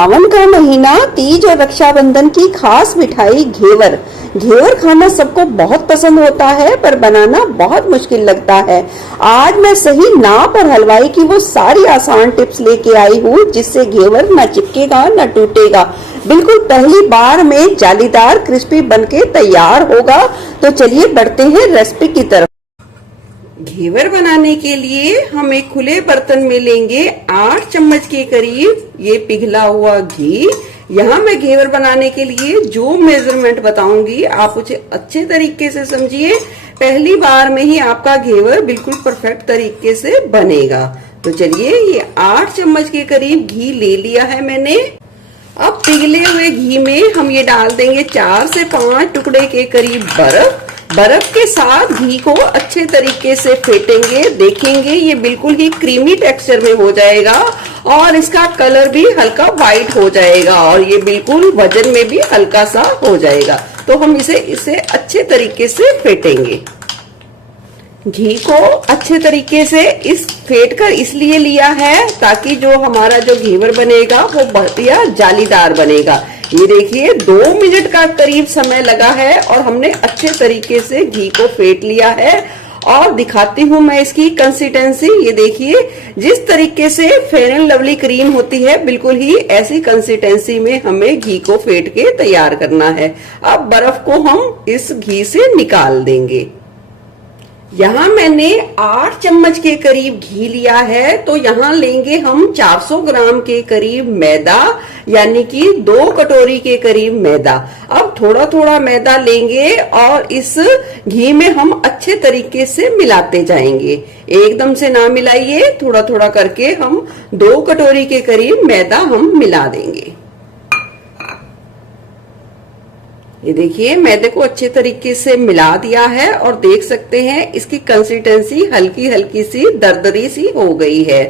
सावन का महीना, तीज और रक्षाबंधन की खास मिठाई घेवर। घेवर खाना सबको बहुत पसंद होता है, पर बनाना बहुत मुश्किल लगता है। आज मैं सही नाप और हलवाई की वो सारी आसान टिप्स लेके आई हूँ, जिससे घेवर न चिपकेगा न टूटेगा, बिल्कुल पहली बार में जालीदार क्रिस्पी बनके तैयार होगा। तो चलिए बढ़ते हैं रेसिपी की तरफ। घेवर बनाने के लिए हम एक खुले बर्तन में लेंगे 8 चम्मच के करीब ये पिघला हुआ घी। यहाँ मैं घेवर बनाने के लिए जो मेजरमेंट बताऊंगी आप उसे अच्छे तरीके से समझिए। पहली बार में ही आपका घेवर बिल्कुल परफेक्ट तरीके से बनेगा। तो चलिए, ये 8 चम्मच के करीब घी ले लिया है मैंने। अब पिघले हुए घी में हम ये डाल देंगे 4 से 5 टुकड़े के करीब बर्फ। बर्फ के साथ घी को अच्छे तरीके से फेंटेंगे। देखेंगे ये बिल्कुल ही क्रीमी टेक्सचर में हो जाएगा और इसका कलर भी हल्का व्हाइट हो जाएगा और ये बिल्कुल वजन में भी हल्का सा हो जाएगा। तो हम इसे अच्छे तरीके से फेंटेंगे। घी को अच्छे तरीके से फेंट कर इसलिए लिया है ताकि जो हमारा जो घेवर बनेगा वो बढ़िया जालीदार बनेगा। ये देखिए 2 मिनट का करीब समय लगा है और हमने अच्छे तरीके से घी को फेंट लिया है। और दिखाती हूँ मैं इसकी कंसिस्टेंसी। ये देखिए जिस तरीके से फेयर एंड लवली क्रीम होती है, बिल्कुल ही ऐसी कंसिस्टेंसी में हमें घी को फेंट के तैयार करना है। अब बर्फ को हम इस घी से निकाल देंगे। यहाँ मैंने 8 चम्मच के करीब घी लिया है, तो यहाँ लेंगे हम 400 ग्राम के करीब मैदा, यानी कि 2 कटोरी के करीब मैदा। अब थोड़ा थोड़ा मैदा लेंगे और इस घी में हम अच्छे तरीके से मिलाते जाएंगे। एकदम से ना मिलाइए, थोड़ा थोड़ा करके हम 2 कटोरी के करीब मैदा हम मिला देंगे। ये देखिए मैदे को अच्छे तरीके से मिला दिया है और देख सकते हैं इसकी कंसिस्टेंसी हल्की हल्की सी दरदरी सी हो गई है।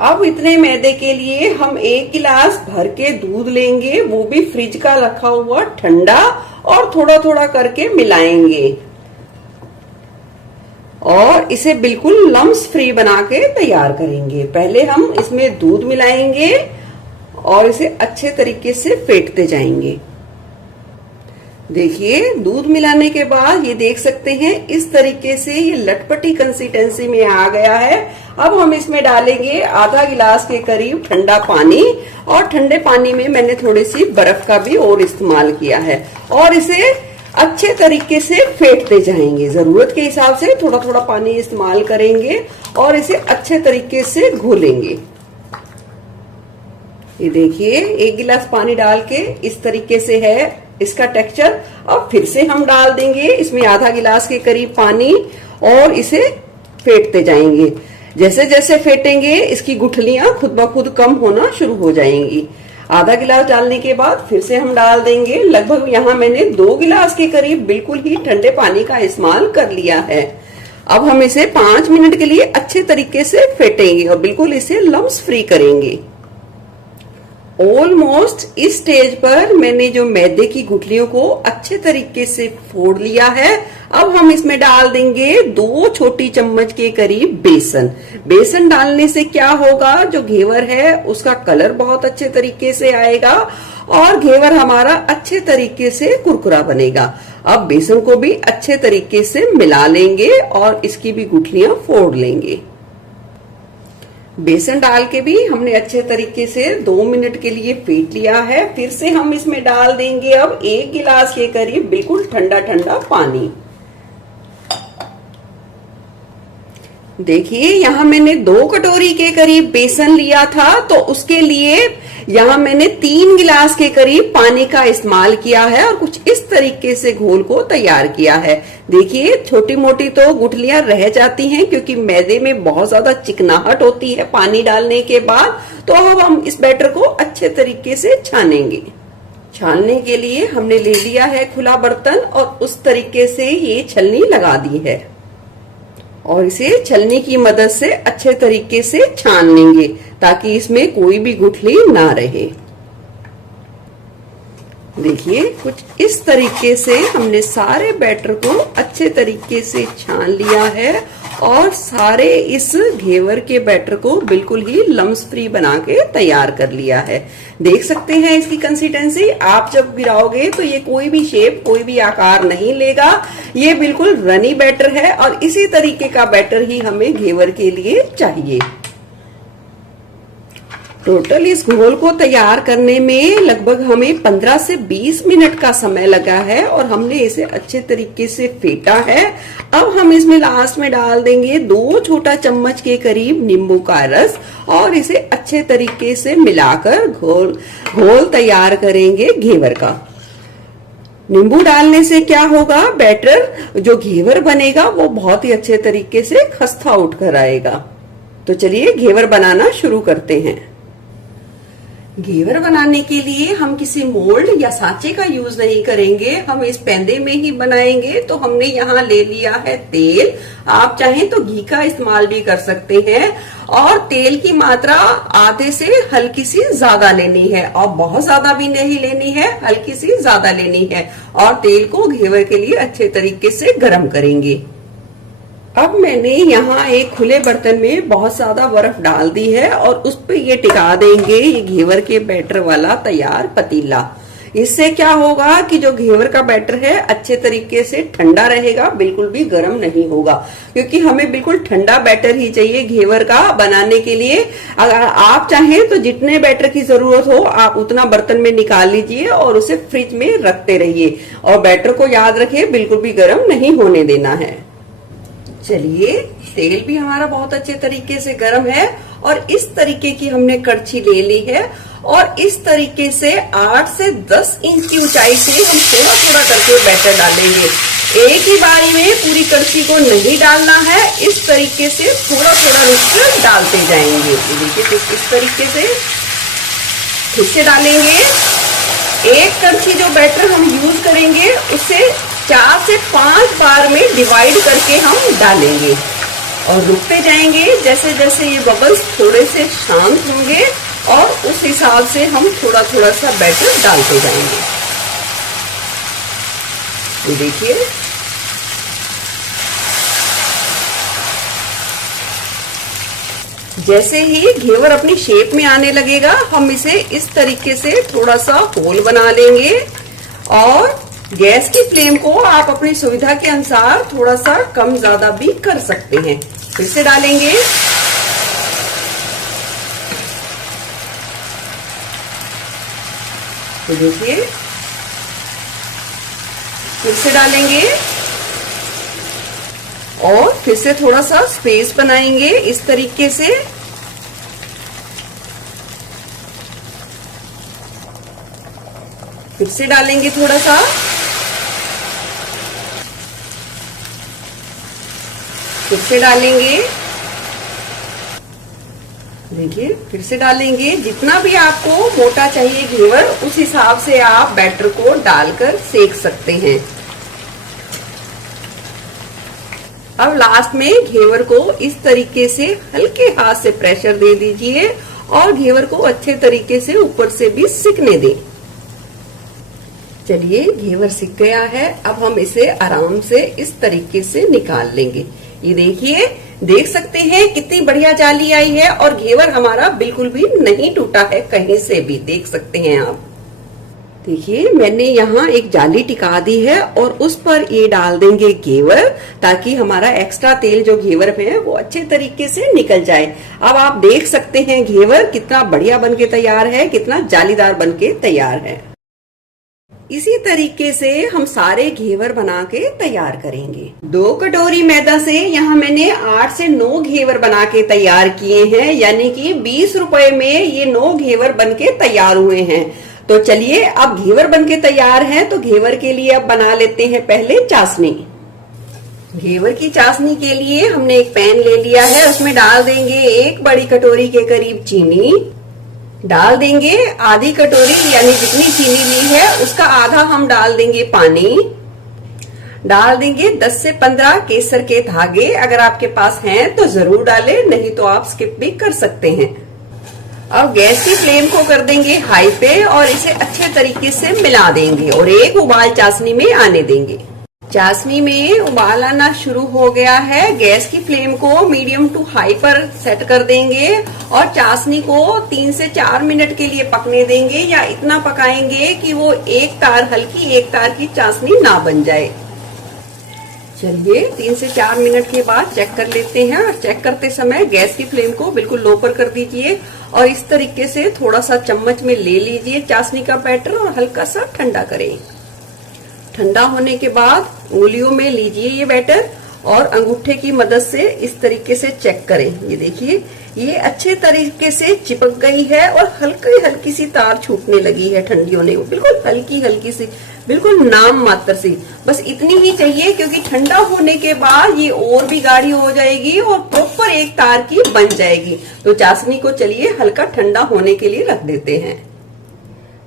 अब इतने मैदे के लिए हम 1 गिलास भर के दूध लेंगे, वो भी फ्रिज का रखा हुआ ठंडा, और थोड़ा थोड़ा करके मिलाएंगे और इसे बिल्कुल लम्स फ्री बना के तैयार करेंगे। पहले हम इसमें दूध मिलाएंगे और इसे अच्छे तरीके से फेंटते जाएंगे। देखिए दूध मिलाने के बाद ये देख सकते हैं इस तरीके से ये लटपटी कंसिस्टेंसी में आ गया है। अब हम इसमें डालेंगे आधा गिलास के करीब ठंडा पानी, और ठंडे पानी में मैंने थोड़ी सी बर्फ का भी और इस्तेमाल किया है और इसे अच्छे तरीके से फेंटते जाएंगे। जरूरत के हिसाब से थोड़ा थोड़ा पानी इस्तेमाल करेंगे और इसे अच्छे तरीके से घोलेंगे। ये देखिए 1 गिलास पानी डाल के इस तरीके से है इसका टेक्सचर। अब फिर से हम डाल देंगे इसमें आधा गिलास के करीब पानी और इसे फेंटते जाएंगे। जैसे जैसे फेंटेंगे इसकी गुठलियां खुद ब खुद कम होना शुरू हो जाएंगी। आधा गिलास डालने के बाद फिर से हम डाल देंगे। लगभग यहाँ मैंने 2 गिलास के करीब बिल्कुल ही ठंडे पानी का इस्तेमाल कर लिया है। अब हम इसे 5 मिनट के लिए अच्छे तरीके से फेंटेंगे और बिल्कुल इसे लम्स फ्री करेंगे। ऑलमोस्ट इस स्टेज पर मैंने जो मैदे की गुठलियों को अच्छे तरीके से फोड़ लिया है। अब हम इसमें डाल देंगे 2 छोटी चम्मच के करीब बेसन। बेसन डालने से क्या होगा, जो घेवर है उसका कलर बहुत अच्छे तरीके से आएगा और घेवर हमारा अच्छे तरीके से कुरकुरा बनेगा। अब बेसन को भी अच्छे तरीके से मिला लेंगे और इसकी भी गुठलियां फोड़ लेंगे। बेसन डाल के भी हमने अच्छे तरीके से 2 मिनट के लिए फेंट लिया है। फिर से हम इसमें डाल देंगे अब 1 गिलास के करीब बिल्कुल ठंडा ठंडा पानी। देखिए यहाँ मैंने 2 कटोरी के करीब बेसन लिया था, तो उसके लिए यहाँ मैंने 3 गिलास के करीब पानी का इस्तेमाल किया है और कुछ इस तरीके से घोल को तैयार किया है। देखिए छोटी मोटी तो गुठलियां रह जाती हैं क्योंकि मैदे में बहुत ज्यादा चिकनाहट होती है पानी डालने के बाद। तो अब हम इस बैटर को अच्छे तरीके से छानेंगे। छानने के लिए हमने ले लिया है खुला बर्तन और उस तरीके से ये छलनी लगा दी है और इसे छलनी की मदद से अच्छे तरीके से छान लेंगे ताकि इसमें कोई भी गुठली ना रहे। देखिए कुछ इस तरीके से हमने सारे बैटर को अच्छे तरीके से छान लिया है और सारे इस घेवर के बैटर को बिल्कुल ही लम्स फ्री बना के तैयार कर लिया है। देख सकते हैं इसकी कंसिस्टेंसी। आप जब गिराओगे तो ये कोई भी शेप, कोई भी आकार नहीं लेगा। ये बिल्कुल रनी बैटर है और इसी तरीके का बैटर ही हमें घेवर के लिए चाहिए। टोटल इस घोल को तैयार करने में लगभग हमें 15 से 20 मिनट का समय लगा है और हमने इसे अच्छे तरीके से फेंटा है। अब हम इसमें लास्ट में डाल देंगे 2 छोटा चम्मच के करीब नींबू का रस और इसे अच्छे तरीके से मिलाकर घोल तैयार करेंगे घेवर का। नींबू डालने से क्या होगा, बैटर जो घेवर बनेगा वो बहुत ही अच्छे तरीके से खस्ता उठकर आएगा। तो चलिए घेवर बनाना शुरू करते हैं। घेवर बनाने के लिए हम किसी मोल्ड या सांचे का यूज नहीं करेंगे, हम इस पैंदे में ही बनाएंगे। तो हमने यहाँ ले लिया है तेल। आप चाहें तो घी का इस्तेमाल भी कर सकते हैं और तेल की मात्रा आधे से हल्की सी ज्यादा लेनी है और बहुत ज्यादा भी नहीं लेनी है, हल्की सी ज्यादा लेनी है। और तेल को घेवर के लिए अच्छे तरीके से गर्म करेंगे। अब मैंने यहाँ एक खुले बर्तन में बहुत ज्यादा बर्फ डाल दी है और उस पे ये टिका देंगे ये घेवर के बैटर वाला तैयार पतीला। इससे क्या होगा कि जो घेवर का बैटर है अच्छे तरीके से ठंडा रहेगा, बिल्कुल भी गर्म नहीं होगा, क्योंकि हमें बिल्कुल ठंडा बैटर ही चाहिए घेवर का बनाने के लिए। अगर आप चाहें तो जितने बैटर की जरूरत हो आप उतना बर्तन में निकाल लीजिए और उसे फ्रिज में रखते रहिए। और बैटर को याद रखिए बिल्कुल भी गर्म नहीं होने देना है। चलिए, तेल भी हमारा बहुत अच्छे तरीके से गर्म है और इस तरीके की हमने कड़छी ले ली है और इस तरीके से 8 से 10 इंच की ऊंचाई से हम थोड़ा थोड़ा करके बैटर डालेंगे। एक ही बारी में पूरी कड़छी को नहीं डालना है, इस तरीके से थोड़ा थोड़ा रुककर डालते जाएंगे। देखिए इस तरीके से फिर से डालेंगे। एक कड़छी जो बैटर हम यूज करेंगे उसे 4 से 5 बार में डिवाइड करके हम डालेंगे और रुकते जाएंगे। जैसे जैसे ये बबल्स थोड़े से शांत होंगे और उस हिसाब से हम थोड़ा थोड़ा सा बैटर डालते जाएंगे। ये देखिए, जैसे ही घेवर अपनी शेप में आने लगेगा हम इसे इस तरीके से थोड़ा सा होल बना लेंगे और गैस की फ्लेम को आप अपनी सुविधा के अनुसार थोड़ा सा कम ज्यादा भी कर सकते हैं। फिर से डालेंगे। तो देखिए, फिर से डालेंगे और फिर से थोड़ा सा स्पेस बनाएंगे इस तरीके से। फिर से डालेंगे थोड़ा सा, फिर से डालेंगे। देखिए, फिर से डालेंगे। जितना भी आपको मोटा चाहिए घेवर उस हिसाब से आप बैटर को डालकर सेक सकते हैं। अब लास्ट में घेवर को इस तरीके से हल्के हाथ से प्रेशर दे दीजिए और घेवर को अच्छे तरीके से ऊपर से भी सिकने दें। चलिए, घेवर सिक गया है। अब हम इसे आराम से इस तरीके से निकाल लेंगे। ये देखिए, देख सकते हैं कितनी बढ़िया जाली आई है और घेवर हमारा बिल्कुल भी नहीं टूटा है कहीं से भी। देख सकते हैं आप। देखिए, मैंने यहाँ एक जाली टिका दी है और उस पर ये डाल देंगे घेवर, ताकि हमारा एक्स्ट्रा तेल जो घेवर में है वो अच्छे तरीके से निकल जाए। अब आप देख सकते हैं घेवर कितना बढ़िया बनके तैयार है, कितना जालीदार बनके तैयार है। इसी तरीके से हम सारे घेवर बना के तैयार करेंगे। 2 कटोरी मैदा से यहाँ मैंने 8 से 9 घेवर बना के तैयार किए हैं, यानी कि 20 रुपए में ये 9 घेवर बन के तैयार हुए हैं। तो चलिए, अब घेवर बनके तैयार हैं तो घेवर के लिए अब बना लेते हैं पहले चाशनी। घेवर की चाशनी के लिए हमने एक पैन ले लिया है, उसमें डाल देंगे 1 बड़ी कटोरी के करीब चीनी। डाल देंगे आधी कटोरी, यानी जितनी चीनी ली है उसका आधा हम डाल देंगे पानी। डाल देंगे 10 से 15 केसर के धागे। अगर आपके पास हैं तो जरूर डालें, नहीं तो आप स्किप भी कर सकते हैं। अब गैस की फ्लेम को कर देंगे हाई पे और इसे अच्छे तरीके से मिला देंगे और एक उबाल चाशनी में आने देंगे। चाशनी में उबाल आना शुरू हो गया है। गैस की फ्लेम को मीडियम टू हाई पर सेट कर देंगे और चाशनी को 3 से 4 मिनट के लिए पकने देंगे, या इतना पकाएंगे कि वो एक तार की चाशनी ना बन जाए। चलिए 3 से 4 मिनट के बाद चेक कर लेते हैं। और चेक करते समय गैस की फ्लेम को बिल्कुल लो पर कर दीजिए और इस तरीके से थोड़ा सा चम्मच में ले लीजिए चाशनी का बैटर और हल्का सा ठंडा करें। ठंडा होने के बाद उंगलियों में लीजिए ये बैटर और अंगूठे की मदद से इस तरीके से चेक करें। ये देखिए ये अच्छे तरीके से चिपक गई है और हल्की हल्की सी तार छूटने लगी है ठंडी होने में, बिल्कुल हल्की हल्की सी, बिल्कुल नाम मात्र सी, बस इतनी ही चाहिए, क्योंकि ठंडा होने के बाद ये और भी गाढ़ी हो जाएगी और प्रॉपर एक तार की बन जाएगी। तो चाशनी को चलिए हल्का ठंडा होने के लिए रख देते हैं।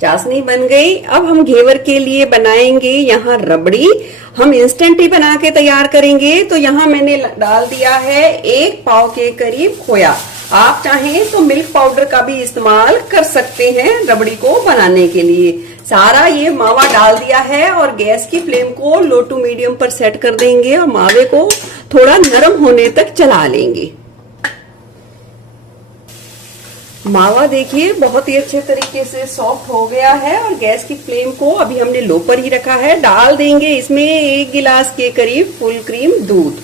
चाशनी बन गई। अब हम घेवर के लिए बनाएंगे यहाँ रबड़ी। हम इंस्टेंट ही बना के तैयार करेंगे। तो यहाँ मैंने डाल दिया है 1 पाव के करीब खोया। आप चाहें तो मिल्क पाउडर का भी इस्तेमाल कर सकते हैं रबड़ी को बनाने के लिए। सारा ये मावा डाल दिया है और गैस की फ्लेम को लो टू मीडियम पर सेट कर देंगे और मावे को थोड़ा नरम होने तक चला लेंगे। मावा देखिए बहुत ही अच्छे तरीके से सॉफ्ट हो गया है और गैस की फ्लेम को अभी हमने लो पर ही रखा है। डाल देंगे इसमें 1 गिलास के करीब फुल क्रीम दूध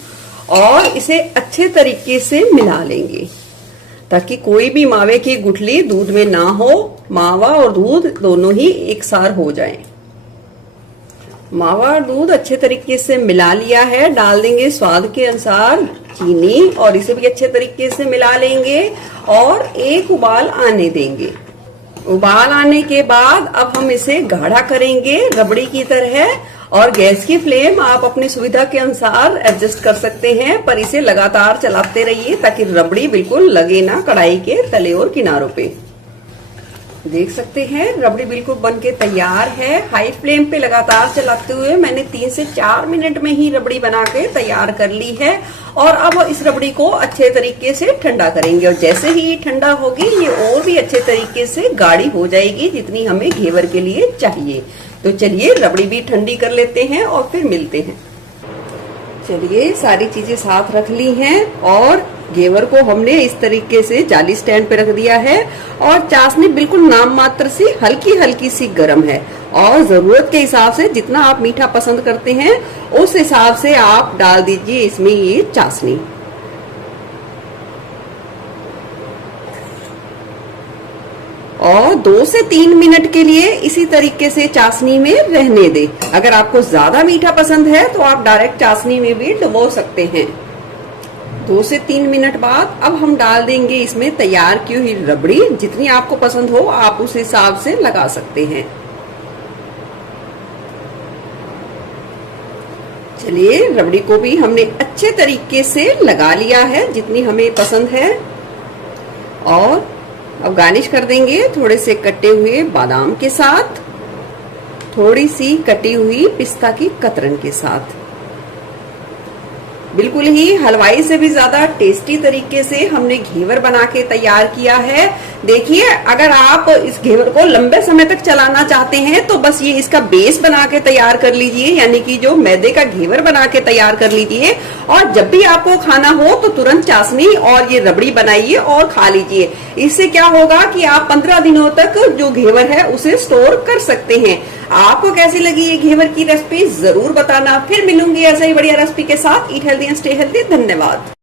और इसे अच्छे तरीके से मिला लेंगे ताकि कोई भी मावे की गुठली दूध में ना हो। मावा और दूध दोनों ही एक सार हो जाएं। मावा और दूध अच्छे तरीके से मिला लिया है। डाल देंगे स्वाद के अनुसार चीनी और इसे भी अच्छे तरीके से मिला लेंगे और एक उबाल आने देंगे। उबाल आने के बाद अब हम इसे गाढ़ा करेंगे रबड़ी की तरह और गैस की फ्लेम आप अपनी सुविधा के अनुसार एडजस्ट कर सकते हैं, पर इसे लगातार चलाते रहिए ताकि रबड़ी बिल्कुल लगे ना कढ़ाई के तले और किनारों पे। देख सकते हैं रबड़ी बिल्कुल बनके तैयार है। हाई फ्लेम पे लगातार चलाते हुए मैंने 3 से 4 मिनट में ही रबड़ी बना के तैयार कर ली है और अब इस रबड़ी को अच्छे तरीके से ठंडा करेंगे और जैसे ही ठंडा होगी ये और भी अच्छे तरीके से गाढ़ी हो जाएगी जितनी हमें घेवर के लिए चाहिए। तो चलिए रबड़ी भी ठंडी कर लेते हैं और फिर मिलते हैं। चलिए सारी चीजें साथ रख ली हैं और घेवर को हमने इस तरीके से जाली स्टैंड पे रख दिया है और चाशनी बिल्कुल नाम मात्र सी हल्की हल्की सी गर्म है और जरूरत के हिसाब से जितना आप मीठा पसंद करते हैं उस हिसाब से आप डाल दीजिए इसमें ये चाशनी। और 2 से 3 मिनट के लिए इसी तरीके से चाशनी में रहने दें। अगर आपको ज्यादा मीठा पसंद है तो आप डायरेक्ट चाशनी में भी डुबो सकते हैं। 2 से 3 मिनट बाद अब हम डाल देंगे इसमें तैयार की हुई रबड़ी। जितनी आपको पसंद हो आप उस हिसाब से लगा सकते हैं। चलिए रबड़ी को भी हमने अच्छे तरीके से लगा लिया है जितनी हमें पसंद है और अब गार्निश कर देंगे थोड़े से कटे हुए बादाम के साथ, थोड़ी सी कटी हुई पिस्ता की कतरन के साथ। बिल्कुल ही हलवाई से भी ज्यादा टेस्टी तरीके से हमने घेवर बना के तैयार किया है। देखिए अगर आप इस घेवर को लंबे समय तक चलाना चाहते हैं तो बस ये इसका बेस बना के तैयार कर लीजिए, यानी कि जो मैदे का घेवर बना के तैयार कर लीजिए और जब भी आपको खाना हो तो तुरंत चाशनी और ये रबड़ी बनाइए और खा लीजिए। इससे क्या होगा कि आप 15 दिनों तक जो घेवर है उसे स्टोर कर सकते हैं। आपको कैसी लगी ये घेवर की रेसिपी जरूर बताना। फिर मिलूंगी ऐसा ही बढ़िया रेसिपी के साथ। Eat healthy and stay healthy. धन्यवाद।